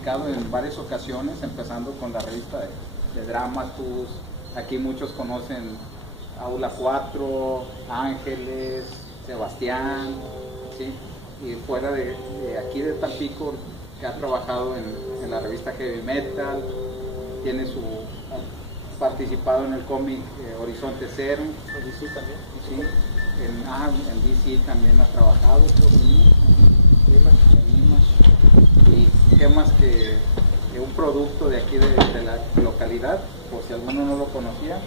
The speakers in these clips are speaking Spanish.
publicado en varias ocasiones, empezando con la revista de Dramatus. Aquí muchos conocen Aula 4, Ángeles, Sebastián, ¿sí? Y fuera de aquí de Tampico, que ha trabajado en la revista Heavy Metal, tiene participado en el cómic Horizonte Zero. ¿En DC también? Sí, en DC también ha trabajado, en Image. Y qué más que un producto de aquí de la localidad, por si alguno no lo conocía,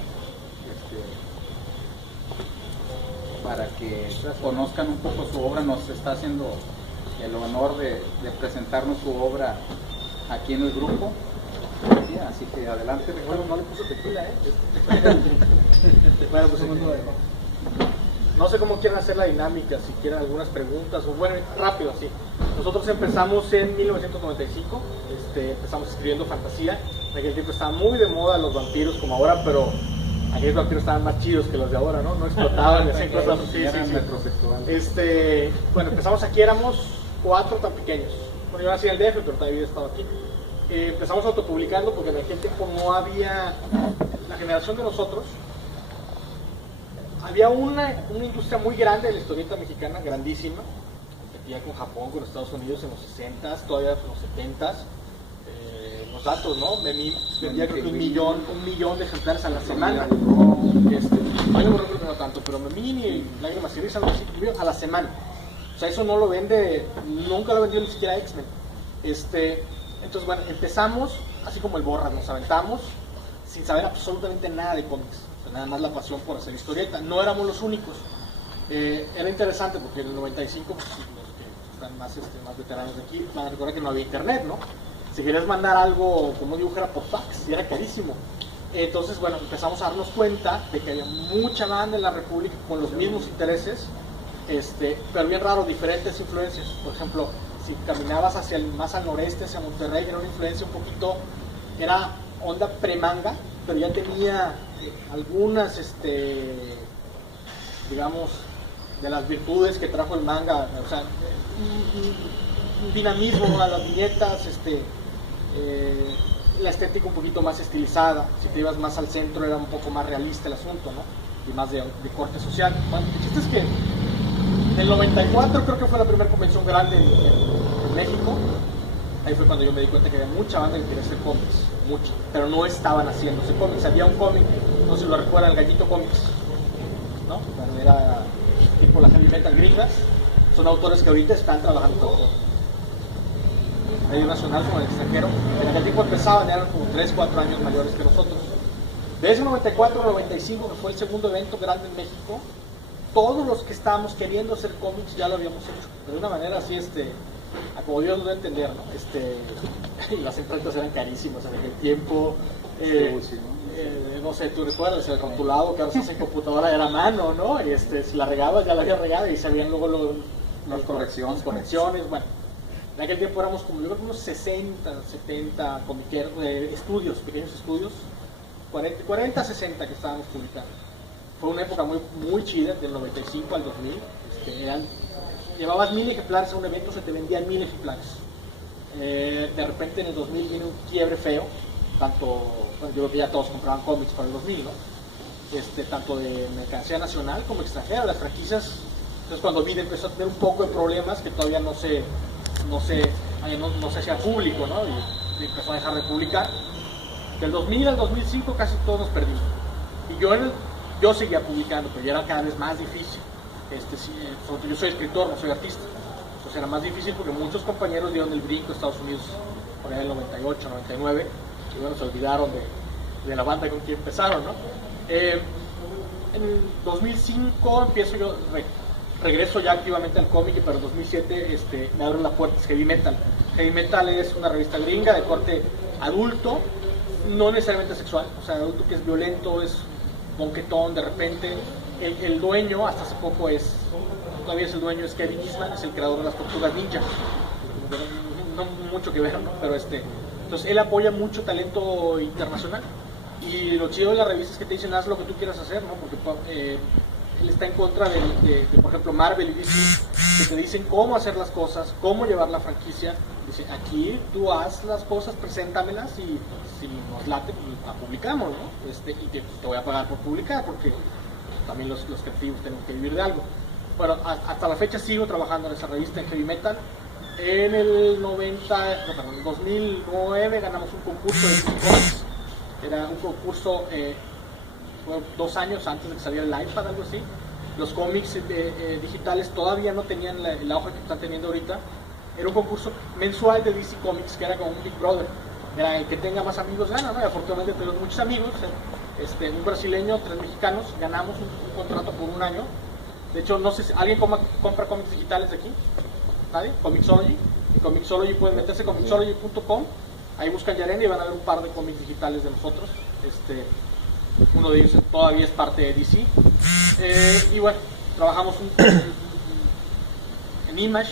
para que conozcan un poco su obra. Nos está haciendo el honor de presentarnos su obra aquí en el grupo. Sí, así que adelante. Bueno, no le puso tequila, Bueno, pues no sé cómo quieren hacer la dinámica, si quieren algunas preguntas, o bueno, rápido así. Nosotros empezamos en 1995, empezamos escribiendo fantasía. En aquel tiempo estaban muy de moda los vampiros como ahora, pero aquellos vampiros estaban más chidos que los de ahora, ¿no? No explotaban, hacían cosas así. Bueno, empezamos aquí, éramos 4 tan pequeños. Bueno, yo nací en el DF, pero todavía he estado aquí. Empezamos autopublicando porque en aquel tiempo no había, la generación de nosotros, había una industria muy grande de la historieta mexicana, grandísima, competía con Japón, con Estados Unidos en los 60s, todavía en los 70s. Los datos, ¿no? Vendía creo que un millón de ejemplares a la semana. Ay, no recuerdo tanto, pero Memín y Lágrimas y Risas, algo así, a la semana. O sea, eso no lo vende, nunca lo vendió ni siquiera X-Men. Entonces, bueno, empezamos así como el Borras, nos aventamos sin saber absolutamente nada de cómics, o sea, nada más la pasión por hacer historieta. No éramos los únicos. Era interesante porque en el 95, pues, los que están más veteranos de aquí van a recordar que no había internet, ¿no? Si querías mandar algo como dibujo era por fax y era carísimo. Entonces, bueno, empezamos a darnos cuenta de que había mucha banda en la República con los mismos intereses, pero bien raro, diferentes influencias. Por ejemplo, si caminabas más al noreste, hacia Monterrey, era una influencia un poquito, era onda pre-manga, pero ya tenía algunas, digamos, de las virtudes que trajo el manga, o sea, un dinamismo a las viñetas, la estética un poquito más estilizada. Si te ibas más al centro era un poco más realista el asunto, ¿no? Y más de corte social. Bueno, el chiste es que en el 94 creo que fue la primera convención grande en México. Ahí fue cuando yo me di cuenta que había mucha banda que quería hacer cómics, mucha, pero no estaban haciéndose cómics. Había un cómic, no sé si lo recuerdan, el Gallito Comics, ¿no? Bueno, era tipo la heavy metal gringas. Son autores que ahorita están trabajando todo medio nacional como en el extranjero. En aquel tiempo empezaban, eran como 3-4 años mayores que nosotros. De ese 94 al 95, que fue el segundo evento grande en México, todos los que estábamos queriendo hacer cómics ya lo habíamos hecho, de una manera así, a como Dios lo debe entender, ¿no? Y las imprentas eran carísimas en aquel tiempo. No sé, tú recuerdas, el rotulado que ahora se hace en computadora era a mano, ¿no? Y si la regabas, ya la había regado y se habían luego las correcciones, bueno. En aquel tiempo éramos como, yo creo que unos 60, 70 comiqueros, estudios, pequeños estudios, 40, 60 que estábamos publicando. Fue una época muy, muy chida, del 95 al 2000. Llevabas 1000 ejemplares a un evento, se te vendían 1000 ejemplares. De repente en el 2000 vino un quiebre feo, tanto, bueno, yo creo que ya todos compraban cómics para el 2000, ¿no? Tanto de mercancía nacional como extranjera, las franquicias. Entonces cuando Vid empezó a tener un poco de problemas que todavía no se hacía público, ¿no? Y empezó a dejar de publicar. Del 2000 al 2005 casi todos nos perdimos. Y yo seguía publicando, pero ya era cada vez más difícil. Yo soy escritor, no soy artista. Entonces era más difícil porque muchos compañeros dieron el brinco a Estados Unidos por ahí en el 98, 99, y bueno, se olvidaron de la banda con quien empezaron, ¿no? En 2005 empiezo yo, regreso ya activamente al cómic, y para el 2007 me abren las puertas Heavy Metal. Heavy Metal es una revista gringa de corte adulto, no necesariamente sexual, o sea, adulto que es violento, es bonquetón de repente. El dueño, hasta hace poco todavía es el dueño, es Kevin Eastman, es el creador de las Tortugas Ninja. No mucho que ver, ¿no? Pero entonces él apoya mucho talento internacional. Y lo chido de la revista es que te dicen, haz lo que tú quieras hacer, ¿no? Porque él está en contra de, por ejemplo, Marvel y DC, que te dicen cómo hacer las cosas, cómo llevar la franquicia. Dice, aquí tú haz las cosas, preséntamelas y si nos late, pues la publicamos, ¿no? Y te voy a pagar por publicar, porque también los creativos tenemos que vivir de algo. Bueno, hasta la fecha sigo trabajando en esa revista en Heavy Metal. En el 2009 ganamos un concurso de comics. Era un concurso, fue 2 años antes de que saliera el iPad, algo así. Los cómics digitales todavía no tenían la hoja que están teniendo ahorita. Era un concurso mensual de DC Comics, que era como un Big Brother. Era el que tenga más amigos gana, ¿no? Y afortunadamente tenemos muchos amigos. Un brasileño, 3 mexicanos, ganamos un contrato por 1 año. De hecho, no sé si alguien compra cómics digitales de aquí. ¿Nadie? Comixology. En Comixology pueden meterse en comixology.com. Ahí buscan Yarena y van a ver un par de cómics digitales de nosotros. Uno de ellos todavía es parte de DC. Y bueno, trabajamos en Image.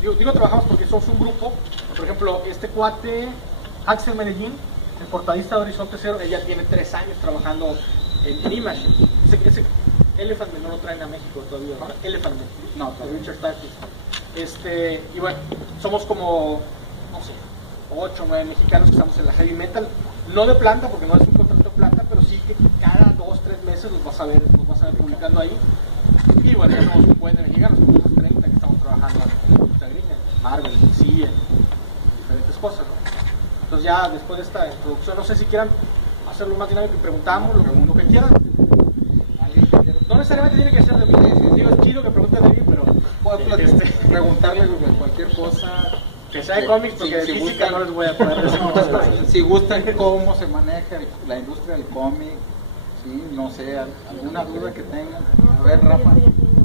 Digo trabajamos porque somos un grupo. Por ejemplo, este cuate, Axel Medellín, el portadista de Horizonte Cero, ella tiene 3 años trabajando en Image. Ese Elephant Man no lo traen a México todavía, ¿no? Elephant Man, no, de Richard Starkey. Y bueno, somos como, no sé, 8 o 9 mexicanos que estamos en la Heavy Metal, no de planta, porque no es un contrato de planta, pero sí que cada 2 o 3 meses nos vas a ver publicando ahí. Y bueno, ya somos un buen de mexicanos, como unos 30 que estamos trabajando en Marvel, en DC, en diferentes cosas, ¿no? Entonces ya después de esta introducción, no sé si quieran hacerlo más dinámico y preguntamos lo que quieran. No necesariamente tiene que ser de mí, digo, es chido que pregunten de mí, pero puedo preguntarle cualquier cosa que sea de cómics, porque de física no les voy a poder decir muchas cosas. Si gustan cómo se maneja la industria del cómic, sí, no sé, alguna duda que tengan. A ver, Rafa.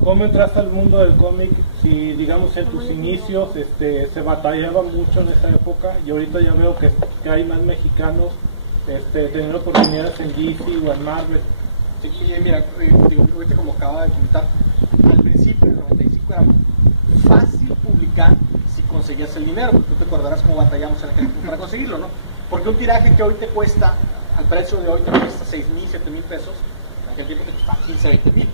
¿Cómo entraste al mundo del cómic? Si, digamos, en tus inicios se batallaba mucho en esa época, y ahorita ya veo que hay más mexicanos teniendo oportunidades en DC o en Marvel. Sí, mira, ahorita como acaba de comentar, al principio, en el 95, era fácil publicar si conseguías el dinero, porque tú te acordarás cómo batallamos en aquel tiempo para conseguirlo, ¿no? Porque un tiraje que hoy te cuesta, al precio de hoy te cuesta 6,000, 7,000 pesos, en aquel tiempo te costaba 15, 20,000.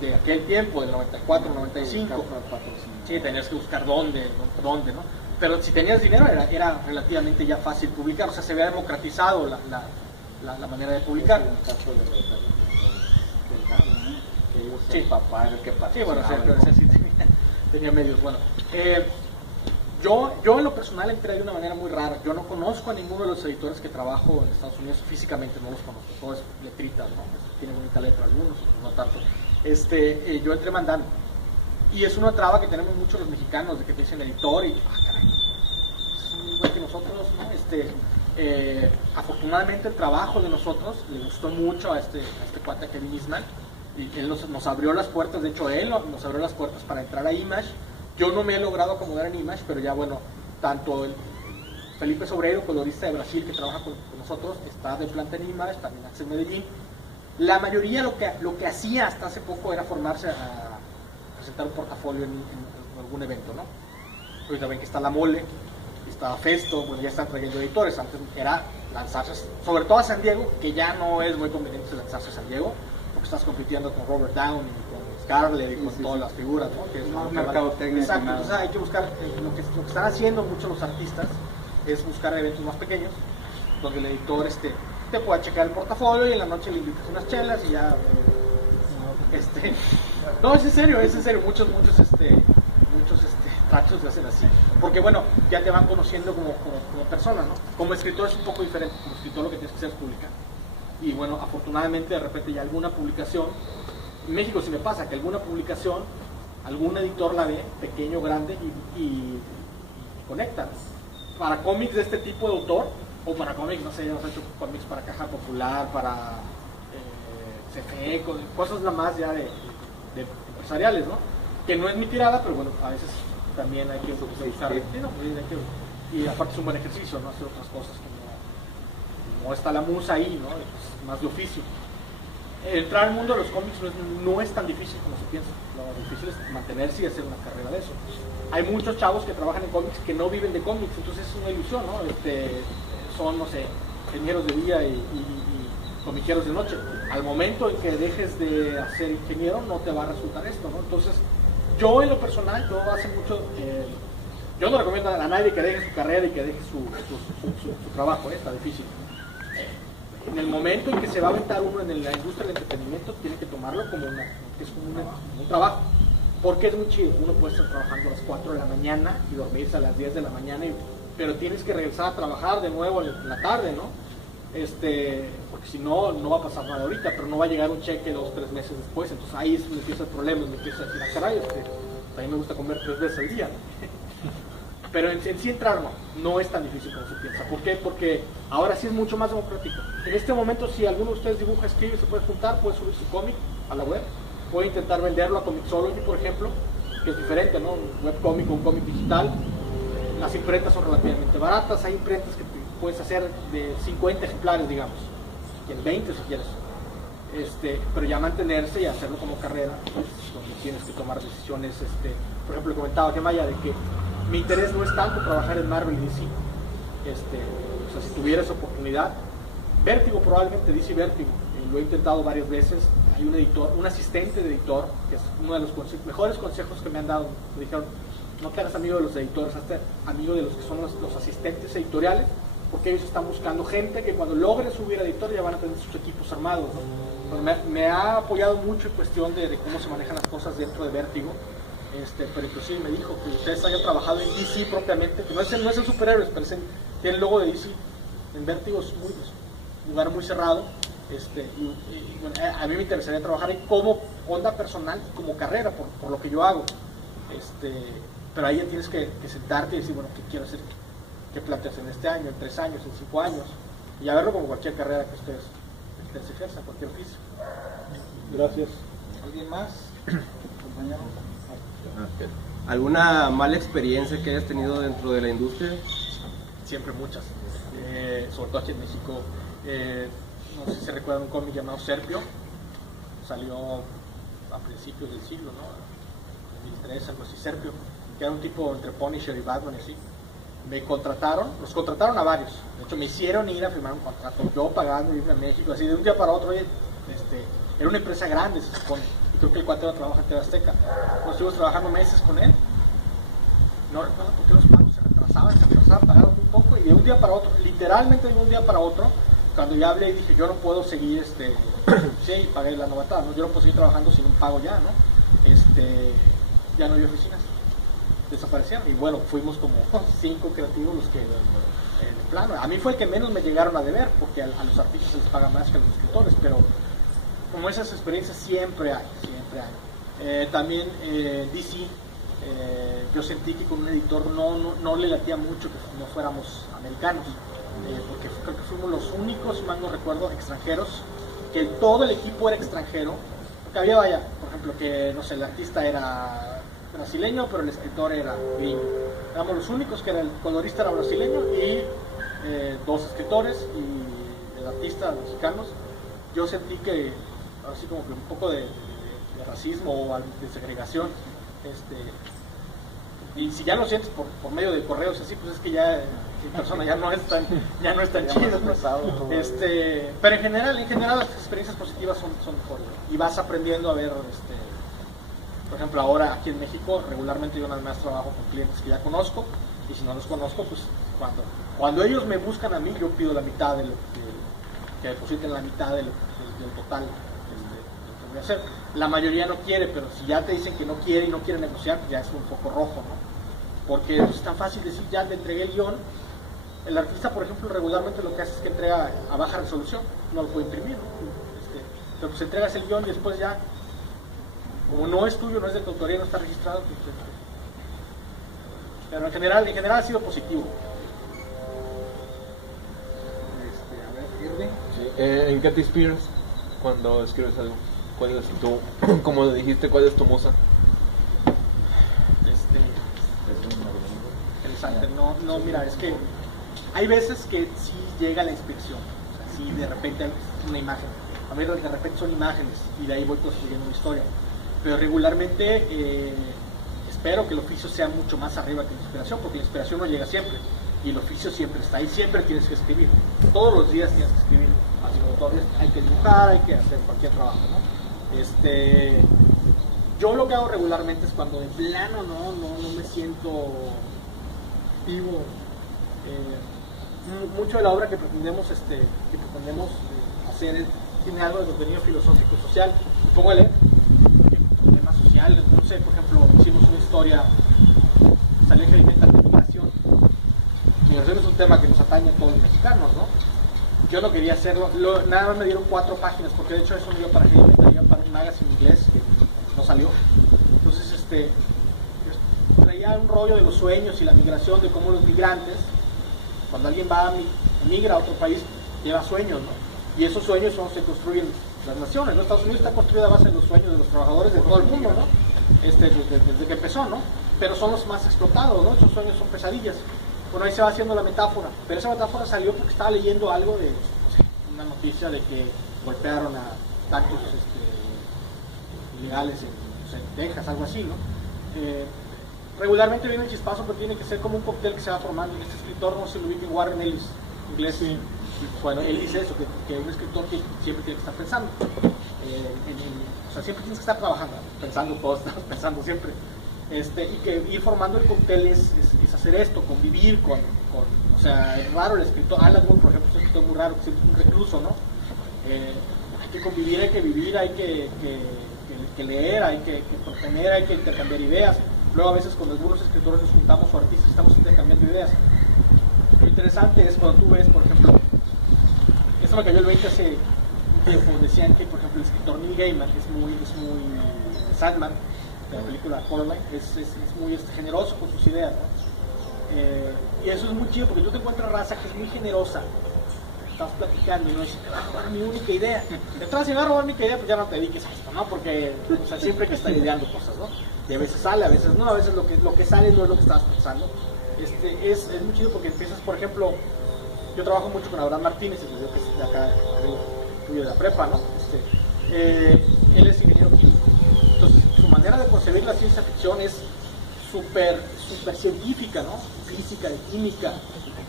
De aquel tiempo, del 94, 95, sí, tenías que buscar dónde, ¿no? Pero si tenías dinero era relativamente ya fácil publicar, o sea, se había democratizado la manera de publicar. Sí, papá era el que sí, bueno, sí, tenía medios. Bueno, yo en lo personal entré de una manera muy rara. Yo no conozco a ninguno de los editores que trabajo en Estados Unidos, físicamente no los conozco, todo es letritas, ¿no? Tienen bonita letra algunos, no tanto. Yo entré mandando. Y es una traba que tenemos muchos los mexicanos, de que te dicen editor y, caray, es un igual que nosotros, ¿no? Afortunadamente el trabajo de nosotros le gustó mucho a este cuate Kevin Eastman, y él nos abrió las puertas. De hecho él nos abrió las puertas para entrar a Image. Yo no me he logrado acomodar en Image, pero ya bueno, tanto el Felipe Sobreiro, colorista de Brasil que trabaja con nosotros, está de planta en Image, también Axel Medellín. La mayoría lo que hacía hasta hace poco era formarse a presentar un portafolio en algún evento, ¿no? Ahorita ven que está La Mole, está Festo, bueno, ya están trayendo editores. Antes era lanzarse, sobre todo a San Diego, que ya no es muy conveniente lanzarse a San Diego, porque estás compitiendo con Robert Downey, con Scarlett y con todas las figuras, ¿no? Que es un mercadotecnia. Exacto, entonces hay que buscar, lo que están haciendo muchos los artistas es buscar eventos más pequeños, donde el editor te pueda checar el portafolio y en la noche le invitas unas chelas y ya. No, es en serio, muchos trachos se hacen así, porque bueno, ya te van conociendo como persona, ¿no? Como escritor es un poco diferente. Como escritor lo que tienes que hacer es publicar, y bueno, afortunadamente de repente ya alguna publicación, en México sí me pasa que alguna publicación, algún editor la ve, pequeño, grande, y conecta. Para cómics de este tipo de autor, o para cómics, no sé, hemos hecho cómics para Caja Popular, para CFE, cosas nada más ya de empresariales, ¿no? Que no es mi tirada, pero bueno, a veces también hay que usar, y aparte es un buen ejercicio, ¿no? Hacer otras cosas que no está la musa ahí, ¿no? Es más de oficio. Entrar al mundo de los cómics no es tan difícil como se piensa. Lo difícil es mantenerse y hacer una carrera de eso. Hay muchos chavos que trabajan en cómics que no viven de cómics, entonces es una ilusión, ¿no? Son, no sé, ingenieros de día y comiqueros de noche. al momento en que dejes de ser ingeniero no te va a resultar esto, ¿no? Entonces, yo en lo personal, yo hace mucho, yo no recomiendo a nadie que deje su carrera y que deje su trabajo, está difícil. En el momento en que se va a aventar uno en la industria del entretenimiento, tiene que tomarlo como un trabajo, porque es muy chido. Uno puede estar trabajando a las 4 de la mañana y dormirse a las 10 de la mañana, pero tienes que regresar a trabajar de nuevo en la tarde, ¿no? Porque si no, no va a pasar nada ahorita, pero no va a llegar un cheque 2 o 3 meses después. Entonces ahí es donde empieza el problema, me empieza a decir, caray, a mí me gusta comer 3 veces al día, ¿no? Pero en sí entrar no es tan difícil como se piensa. ¿Por qué? Porque ahora sí es mucho más democrático. En este momento, si alguno de ustedes dibuja, escribe, se puede juntar, puede subir su cómic a la web, puede intentar venderlo a Comixology, por ejemplo, que es diferente, ¿no? Un webcómic o un cómic digital. Las imprentas son relativamente baratas, hay imprentas que puedes hacer de 50 ejemplares, digamos, en 20 si quieres. Pero ya mantenerse y hacerlo como carrera, pues, donde tienes que tomar decisiones. Por ejemplo, comentaba que Maya de que mi interés no es tanto trabajar en Marvel y DC. O sea, si tuviera esa oportunidad, Vértigo probablemente, DC Vértigo, lo he intentado varias veces. Hay un editor, un asistente de editor, que es uno de los mejores consejos que me han dado. Me dijeron, no te hagas amigo de los editores, hazte amigo de los que son los asistentes editoriales, porque ellos están buscando gente que cuando logren subir a editor ya van a tener sus equipos armados, ¿no? Me ha apoyado mucho en cuestión de cómo se manejan las cosas dentro de Vértigo. Pero inclusive me dijo que ustedes hayan trabajado en DC propiamente, que no es en superhéroes, pero tiene el logo de DC. En Vértigo es un lugar muy cerrado. Bueno, a mí me interesaría trabajar ahí como onda personal y como carrera, por lo que yo hago. Pero ahí ya tienes que sentarte y decir, bueno, ¿qué quiero hacer? ¿Qué planteas en este año, en 3 años, en 5 años? Y a verlo como cualquier carrera que ustedes ejerzan, cualquier oficio. Gracias. ¿Alguien más? Compañero. ¿Alguna mala experiencia que hayas tenido dentro de la industria? Siempre muchas, sobre todo aquí en México. No sé si se recuerdan un cómic llamado Serpio, salió a principios del siglo, ¿no? 2003, algo así, Serpio, que era un tipo entre Punisher y Batman y así. Los contrataron a varios, de hecho me hicieron ir a firmar un contrato, yo pagando, irme a México, así de un día para otro. Era una empresa grande, se supone, y creo que el cuate trabaja en TV Azteca. Nos estuvimos trabajando meses con él, no recuerdo por qué los pagos se retrasaban, pagaron un poco, y de un día para otro, literalmente de un día para otro, cuando ya hablé y dije, yo no puedo seguir, sí, pagué la novatada, ¿no? Yo no puedo seguir trabajando sin un pago ya, ¿no? Ya no había oficinas, desaparecieron, y bueno, fuimos como 5 creativos los que, de plano, a mí fue el que menos me llegaron a deber, porque a los artistas se les paga más que a los escritores, pero como esas experiencias siempre hay. También DC, yo sentí que con un editor no le latía mucho que no fuéramos americanos, porque creo que fuimos los únicos, si mal no recuerdo, extranjeros, que todo el equipo era extranjero, porque había, por ejemplo, que, no sé, el artista era brasileño, pero el escritor era gringo. Éramos los únicos que el colorista era brasileño y 2 escritores y el artista mexicanos. Yo sentí que así como que un poco de racismo o de segregación, y si ya lo sientes por medio de correos así, pues es que ya en persona ya no es tan chido, pues. Pero en general las experiencias positivas son mejores, y vas aprendiendo a ver, por ejemplo, ahora aquí en México regularmente yo nada más trabajo con clientes que ya conozco, y si no los conozco, pues cuando ellos me buscan a mí, yo pido la mitad de lo que depositen, la mitad del total voy a hacer. La mayoría no quiere, pero si ya te dicen que no quiere y no quiere negociar, pues ya es un foco rojo, ¿no? Porque es tan fácil decir, ya le entregué el guión. El artista, por ejemplo, regularmente lo que hace es que entrega a baja resolución, no lo puede imprimir, ¿no? Pero pues entregas el guión y después ya, como no es tuyo, no es de tu autoría, no está registrado, pues, pero en general ha sido positivo. A ver, Irving. Sí. ¿En qué te inspiras cuando escribes algo? ¿Cuál es como dijiste, cuál es tu musa? Interesante. No, mira, es que hay veces que sí llega la inspiración, o sea, sí de repente hay una imagen, a ver, de repente son imágenes y de ahí voy construyendo una historia, pero regularmente espero que el oficio sea mucho más arriba que la inspiración, porque la inspiración no llega siempre y el oficio siempre está ahí, siempre tienes que escribir, todos los días tienes que escribir. así como todavía hay que dibujar, hay que hacer cualquier trabajo, ¿no? Yo lo que hago regularmente es cuando de plano no me siento vivo. Mucho de la obra que pretendemos hacer tiene algo de contenido filosófico social. Me pongo a leer problemas sociales, no sé, por ejemplo, hicimos una historia, salió en Heavy Metal de migración. Migración es un tema que nos atañe a todos los mexicanos, ¿no? Yo no quería hacerlo, nada más me dieron 4 páginas, porque de hecho eso no iba para Heavy Metal, iba para un magazine inglés que no salió. Entonces, traía un rollo de los sueños y la migración, de cómo los migrantes, cuando alguien migra a otro país, lleva sueños, ¿no? Y esos sueños se construyen las naciones, ¿no? Estados Unidos está construida a base de los sueños de los trabajadores de todo el mundo, ¿no? Desde que empezó, ¿no? Pero son los más explotados, ¿no? Esos sueños son pesadillas. Bueno, ahí se va haciendo la metáfora, pero esa metáfora salió porque estaba leyendo algo de, una noticia de que golpearon a tantos ilegales en Texas, algo así, ¿no? Regularmente viene el chispazo, pero tiene que ser como un cóctel que se va formando. Este escritor, no se lo ubica, Warren Ellis, inglés. Sí. Bueno, él dice eso, que hay un escritor que siempre tiene que estar pensando. O sea, siempre tienes que estar trabajando, pensando, todos estamos pensando siempre. Y que ir formando el cóctel es hacer esto, convivir con o sea, es raro el escritor. Alan Moore, por ejemplo, es un escritor muy raro, que siempre es un recluso, ¿no? Hay que convivir, hay que vivir, hay que leer, hay que proponer, hay que intercambiar ideas. Luego a veces con algunos escritores nos juntamos o artistas estamos intercambiando ideas. Lo interesante es cuando tú ves, por ejemplo, esto me cayó el 20 hace un tiempo, decían que, por ejemplo, el escritor Neil Gaiman es muy Sandman, de la película Coraline, es muy generoso con sus ideas, ¿no? Y eso es muy chido porque tú te encuentras raza que es muy generosa. Estás platicando y no dices, te va a robar mi única idea. Detrás, si me va a robar mi única idea, pues ya no te dediques a esto, ¿no? Porque o sea, siempre hay que estar ideando cosas, ¿no? Y a veces sale, a veces no, a veces lo que sale no es lo que estabas pensando. Es muy chido porque empiezas, por ejemplo, yo trabajo mucho con Abraham Martínez, que es de acá, de la prepa, ¿no? Él es ingeniero químico. Entonces, su manera de concebir la ciencia ficción es súper científica, ¿no? Física, de química.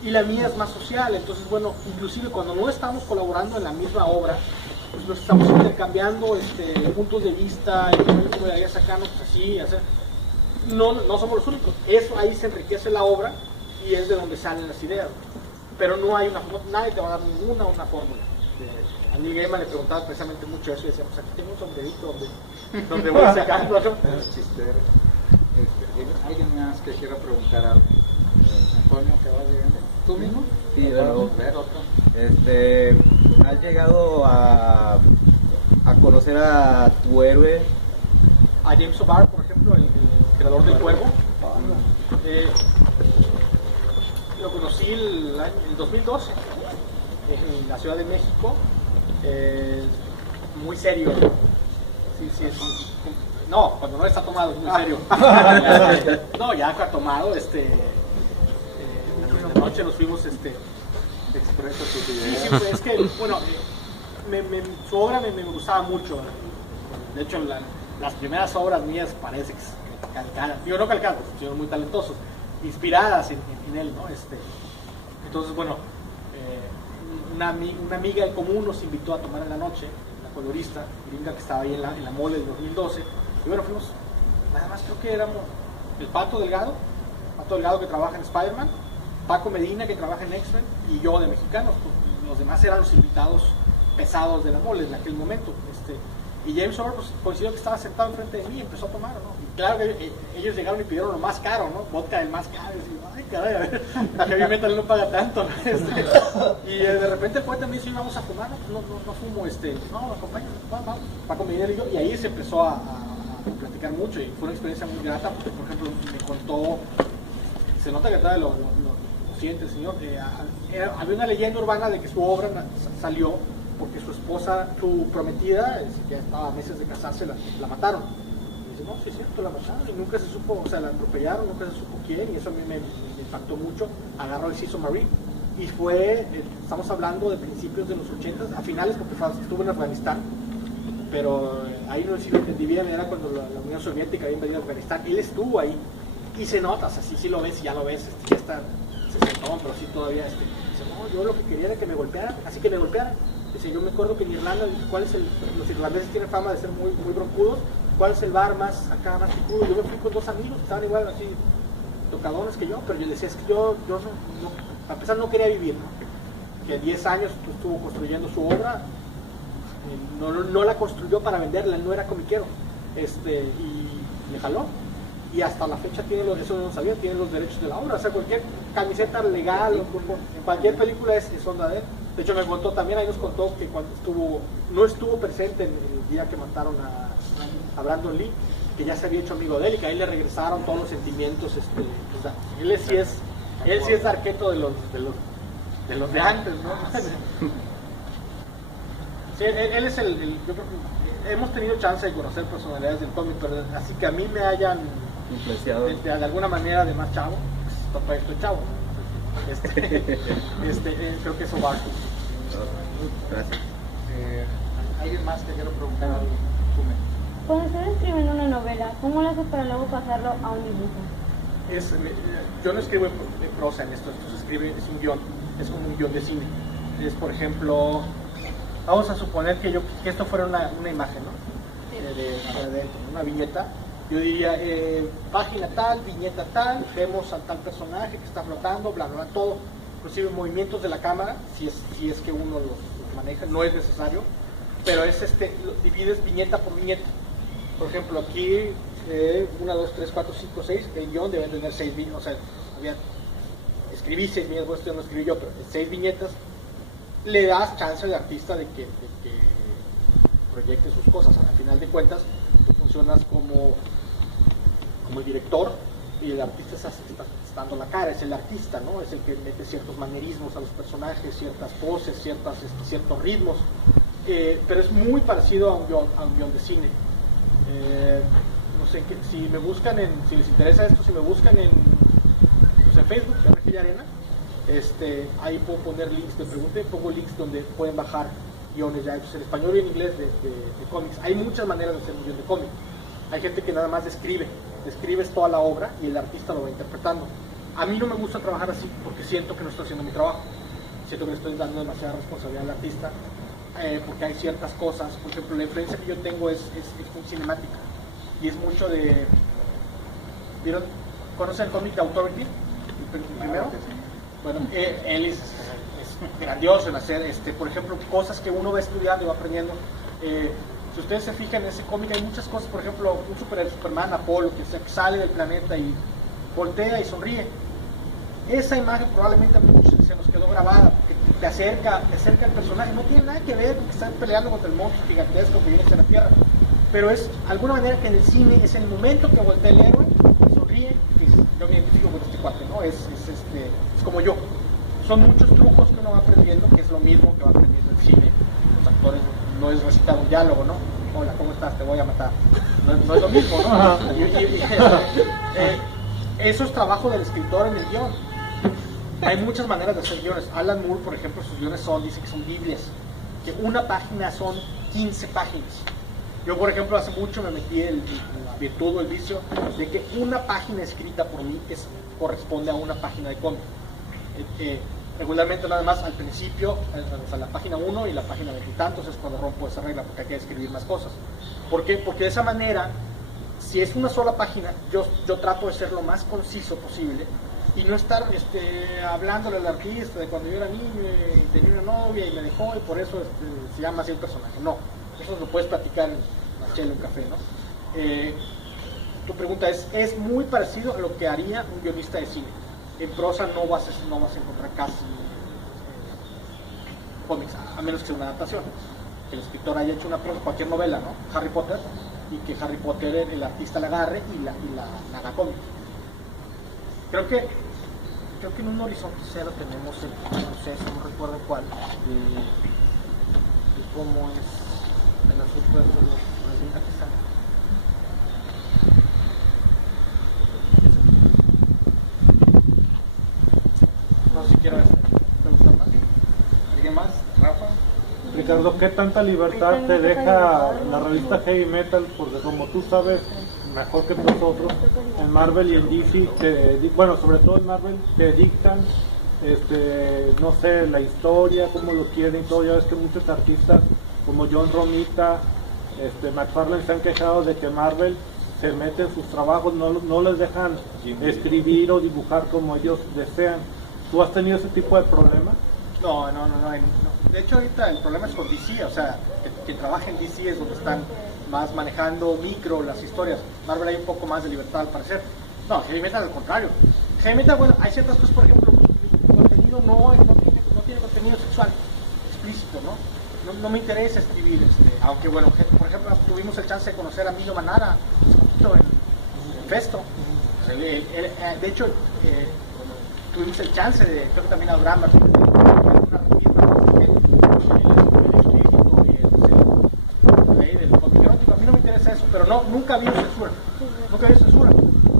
Y la mía es más social. Entonces, bueno, inclusive cuando no estamos colaborando en la misma obra, pues nos estamos intercambiando puntos de vista, y cómo le harías acá, no, pues así, hacer. No somos los únicos. Eso ahí se enriquece la obra y es de donde salen las ideas. Pero no hay nadie te va a dar una fórmula. A Neil Gaiman le preguntaba precisamente mucho eso y decía, pues aquí tengo un sombrerito donde voy sacando, ¿no? ¿Alguien más que quiera preguntar algo? Antonio, que va llegando. ¿Tú mismo? Sí, bueno, ver otro. ¿Has llegado a conocer a tu héroe? A James O'Barr, por ejemplo, el creador del Cuervo. Lo conocí el 2012 en la Ciudad de México. Muy serio. Sí, no, cuando no está tomado, es muy serio. No, ya ha tomado, de noche nos fuimos, Expresa tus Sí, ideas. pues, es que, bueno, su obra me gustaba mucho. De hecho, las primeras obras mías parece que calcadas, digo no calcadas, son muy talentosos, inspiradas en él, ¿no? Entonces, bueno, una amiga en común nos invitó a tomar en la noche, la colorista gringa que estaba ahí en la mole del 2012, y bueno, fuimos, nada más creo que éramos el Pato Delgado que trabaja en Spider-Man, Paco Medina que trabaja en X-Men y yo de Mexicanos. Los demás eran los invitados pesados de la mole en aquel momento. Y James O'Barr pues, coincidió que estaba sentado enfrente de mí y empezó a tomar, ¿no? Y claro que ellos llegaron y pidieron lo más caro, ¿no? Vodka del más caro. Y digo, ay, caray, a ver, la Heavy Metal no paga tanto, ¿no? Y de repente el poeta me dice, vamos a fumar, ¿no? No fumo, no, acompáñame, vamos. Paco Medina y yo, y ahí se empezó a platicar mucho y fue una experiencia muy grata porque, por ejemplo, me contó, se nota que tal lo siente el señor, había una leyenda urbana de que su obra salió porque su esposa, su prometida, que estaba a meses de casarse, la mataron. Y dice, no, sí es cierto, la mataron y nunca se supo, o sea, la atropellaron, nunca se supo quién, y eso a mí me impactó mucho. Agarró el Ciso Marie y fue, estamos hablando de principios de los 80, a finales, porque estuvo en Afganistán, pero ahí no sé si lo entendí bien, era cuando la Unión Soviética había invadido Afganistán, él estuvo ahí y se nota, o sea, sí lo ves y ya lo ves, ya está, se sentó, pero sí todavía, dice, no, yo lo que quería era que me golpearan, así que me golpearan. Dice, yo me acuerdo que en Irlanda, ¿cuál es los irlandeses tienen fama de ser muy, muy broncudos, ¿cuál es el bar más acá, más picudo? Yo me fui con 2 amigos que estaban igual así, tocadones que yo, pero yo decía, es que yo no, a pesar no quería vivir, ¿no? Que 10 años estuvo construyendo su obra, no la construyó para venderla, él no era comiquero, y le jaló. Y hasta la fecha tiene eso no sabía, tiene los derechos de la obra, o sea, cualquier camiseta legal, en cualquier película es onda de él. De hecho me contó también, ahí nos contó que cuando no estuvo presente en el día que mataron a Brandon Lee, que ya se había hecho amigo de él y que ahí le regresaron todos los sentimientos, o sea, él sí es arqueto de los de antes, ¿no? Sí, él es yo creo que hemos tenido chance de conocer personalidades del cómic, pero así que a mí me hayan influenciado de alguna manera de más chavo, pues todavía estoy chavo, creo que eso va. Gracias. ¿Alguien más que quiero preguntar? Cuando estás escribiendo una novela, ¿cómo lo haces para luego pasarlo a un dibujo? Yo no escribo en prosa en esto se escribe, es un guión, es como un guión de cine. Es, por ejemplo, vamos a suponer que esto fuera una imagen, ¿no? De una viñeta. Yo diría, página tal, viñeta tal, vemos al tal personaje que está flotando, bla, bla, todo, inclusive movimientos de la cámara, si es que uno los maneja, no es necesario, pero es divides viñeta por viñeta. Por ejemplo, aquí, 1, 2, 3, 4, 5, 6, el guión debe tener 6 viñetas, o sea, escribí 6 viñetas, pues esto no escribí yo, pero 6 viñetas, le das chance al artista de que proyecte sus cosas. Al final de cuentas, tú funcionas como el director y el artista está dando la cara, es el artista, ¿no? Es el que mete ciertos manerismos a los personajes, ciertas poses, ciertos ritmos, pero es muy parecido a un guión de cine. No sé, si me buscan si les interesa esto, si me buscan en Facebook, RG Arena, ahí puedo poner links de pregunta y pongo links donde pueden bajar guiones ya en español y en inglés de cómics. Hay muchas maneras de hacer un guión de cómic. Hay gente que nada más describes toda la obra y el artista lo va interpretando. A mí no me gusta trabajar así porque siento que no estoy haciendo mi trabajo, siento que le estoy dando demasiada responsabilidad al artista, porque hay ciertas cosas. Por ejemplo, la influencia que yo tengo es muy cinemática y es mucho de... ¿Vieron? ¿Conocen el cómic de Authority? ¿El primero? Bueno, él es grandioso en hacer, por ejemplo, cosas que uno va estudiando y va aprendiendo. Si ustedes se fijan en ese cómic, hay muchas cosas, por ejemplo, un Superman, Apolo, que sale del planeta y voltea y sonríe. Esa imagen probablemente a muchos se nos quedó grabada, porque te acerca al personaje, no tiene nada que ver con que están peleando contra el monstruo gigantesco que viene hacia la Tierra, pero es de alguna manera que en el cine es el momento que voltea el héroe, y sonríe, y dice, yo me identifico con este cuate, ¿no? Es como yo. Son muchos trucos que uno va aprendiendo, que es lo mismo que va aprendiendo el cine. Los actores no es recitar un diálogo, ¿no? Hola, ¿cómo estás? Te voy a matar. No es lo mismo, ¿no? Eso es trabajo del escritor en el guión. Hay muchas maneras de hacer guiones. Alan Moore, por ejemplo, sus guiones dice que son biblias, que una página son 15 páginas. Yo, por ejemplo, hace mucho me metí en la virtud o el vicio de que una página escrita por mí corresponde a una página de cómic. Regularmente nada más al principio, o la página 1 y la página 20 y tantos es cuando rompo esa regla, porque hay que escribir más cosas. ¿Por qué? Porque de esa manera, si es una sola página, yo trato de ser lo más conciso posible y no estar hablándole al artista de cuando yo era niño y tenía una novia y me dejó y por eso se llama así el personaje. No, eso lo puedes platicar en la chela, en un café, ¿no? Tu pregunta es muy parecido a lo que haría un guionista de cine. En prosa no vas a encontrar casi cómics, a menos que sea una adaptación. Que el escritor haya hecho una prosa, cualquier novela, ¿no? Harry Potter, y que Harry Potter el artista la agarre y la haga cómic. Creo que en un horizonte cero tenemos el proceso, no recuerdo cuál, de cómo es el asunto de los aquí. No sé si quiero preguntar más. ¿Alguien más? ¿Rafa? Ricardo, ¿qué tanta libertad te deja la revista Heavy Metal? Porque como tú sabes mejor que nosotros, en Marvel y en DC, bueno, sobre todo en Marvel, te dictan no sé, la historia, cómo lo quieren y todo. Ya ves que muchos artistas como John Romita, McFarlane se han quejado de que Marvel se mete en sus trabajos, no les dejan escribir o dibujar como ellos desean. ¿Tú has tenido ese tipo de problemas? No. De hecho, ahorita el problema es con DC, o sea, quien trabaja en DC es donde están más manejando micro las historias. Marvel hay un poco más de libertad al parecer. No, Heavy Metal al contrario. Heavy Metal, bueno, hay ciertas cosas, por ejemplo, mi contenido no tiene contenido sexual explícito, ¿no? No me interesa escribir, aunque bueno, por ejemplo, tuvimos el chance de conocer a Milo Manara hace poquito en Festo. De hecho, tuvimos el chance de, creo que también a Abraham Martínez, a mí no me interesa eso, pero nunca ha habido censura.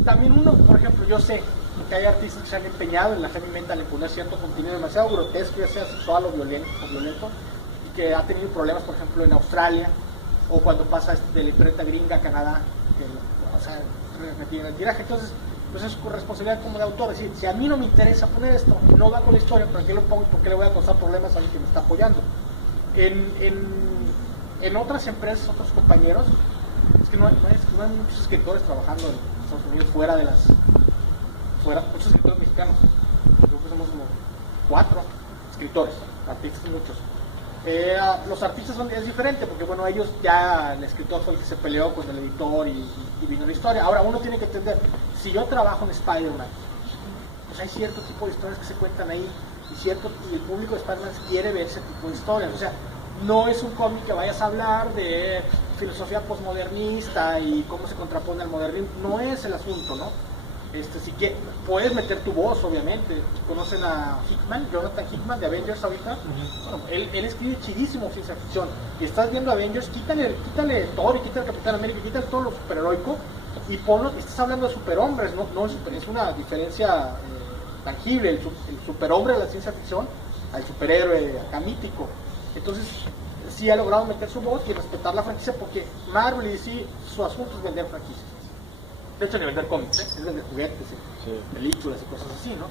También uno, por ejemplo, yo sé que hay artistas que se han empeñado en la heavy metal en poner cierto contenido demasiado grotesco, ya sea sexual o violento, y que ha tenido problemas, por ejemplo, en Australia, o cuando pasa de la imprenta gringa a Canadá, retiran el tiraje. Entonces, pues es responsabilidad como de autor, es decir, si a mí no me interesa poner esto y no va con la historia, ¿para qué lo pongo y por qué le voy a causar problemas a alguien que me está apoyando? En otras empresas, otros compañeros, es que no hay muchos escritores trabajando en Estados Unidos fuera, muchos escritores mexicanos. Creo que somos como 4 escritores, artistas muchos. Los artistas es diferente, porque bueno, ellos ya, el escritor fue el que se peleó con el editor y vino la historia. Ahora uno tiene que entender, si yo trabajo en Spider-Man, pues hay cierto tipo de historias que se cuentan ahí, y el público de Spider-Man quiere ver ese tipo de historias. O sea, no es un cómic que vayas a hablar de filosofía postmodernista y cómo se contrapone al modernismo, no es el asunto, ¿no? Sí que puedes meter tu voz, obviamente. ¿Conocen a Hickman, Jonathan Hickman de Avengers ahorita? Bueno, él escribe chidísimo ciencia ficción. Y estás viendo Avengers, quítale Thor y quítale Capitán América, quítale todo lo superheroico y ponlo, estás hablando de superhombres, no es una diferencia tangible. El superhombre de la ciencia ficción al superhéroe acá mítico. Entonces, sí ha logrado meter su voz y respetar la franquicia, porque Marvel y DC, su asunto es vender franquicias. De hecho, ni vender cómics, es vender juguetes, películas y cosas así, ¿no?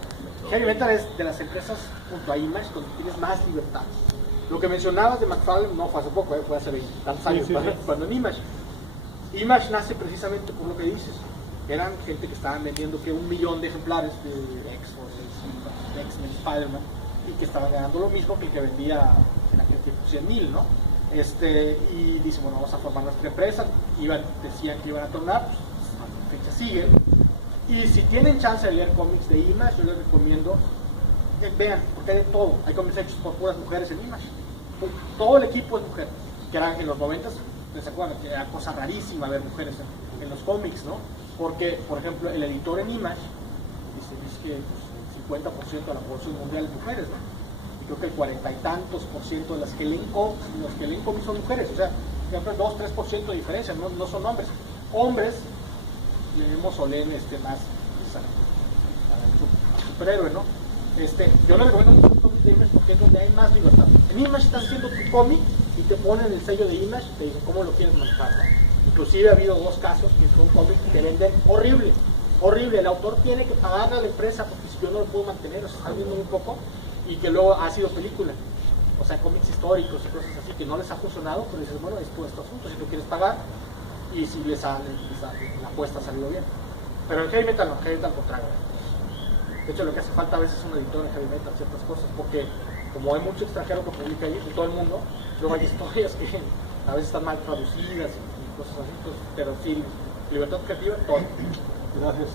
Heavy Metal es de las empresas junto a Image donde tienes más libertad. Lo que mencionabas de McFarlane no fue hace poco, fue hace 20 tantos años, cuando en Image nace precisamente por lo que dices. Eran gente que estaban vendiendo que 1 millón de ejemplares de X-Force, de X-Men, Spider-Man, y que estaban ganando lo mismo que el que vendía en aquel tiempo 100,000, ¿no? Y dicen, bueno, vamos a formar nuestra empresa. Decían que iban a tornar, pues, fecha sigue. Y si tienen chance de leer cómics de Image, yo les recomiendo vean, porque hay de todo. Hay cómics hechos por puras mujeres en Image. Todo el equipo es mujer, que eran en los 90s, ¿se acuerdan? Que era cosa rarísima ver mujeres en los cómics, ¿no? Porque, por ejemplo, el editor en Image dice que pues, el 50% de la población mundial es mujeres, ¿no? Y creo que el 40 y tantos % de las que leen cómics son mujeres, o sea, siempre 2-3% de diferencia, no son hombres. Hombres leemos o leen más a superhéroe, ¿no? Yo les recomiendo mucho los cómics de Image porque es donde hay más libertad. En Image están haciendo tu cómic y te ponen el sello de Image y te dicen cómo lo quieres manejar, ¿no? Inclusive ha habido 2 casos que son cómics que te venden horrible. El autor tiene que pagarle a la empresa porque si yo no lo puedo mantener, o sea, están viendo un poco, y que luego ha sido película. O sea, cómics históricos y cosas así que no les ha funcionado, pero dices, bueno, es tu asunto, si tú quieres pagar, y si la apuesta ha salido bien. Pero en Heavy Metal no, Heavy Metal al contrario. De hecho, lo que hace falta a veces es un editor en Heavy Metal, ciertas cosas, porque como hay mucho extranjero que publica ahí, de todo el mundo, luego hay historias que a veces están mal traducidas y cosas así, pero sí, libertad creativa, todo. Gracias.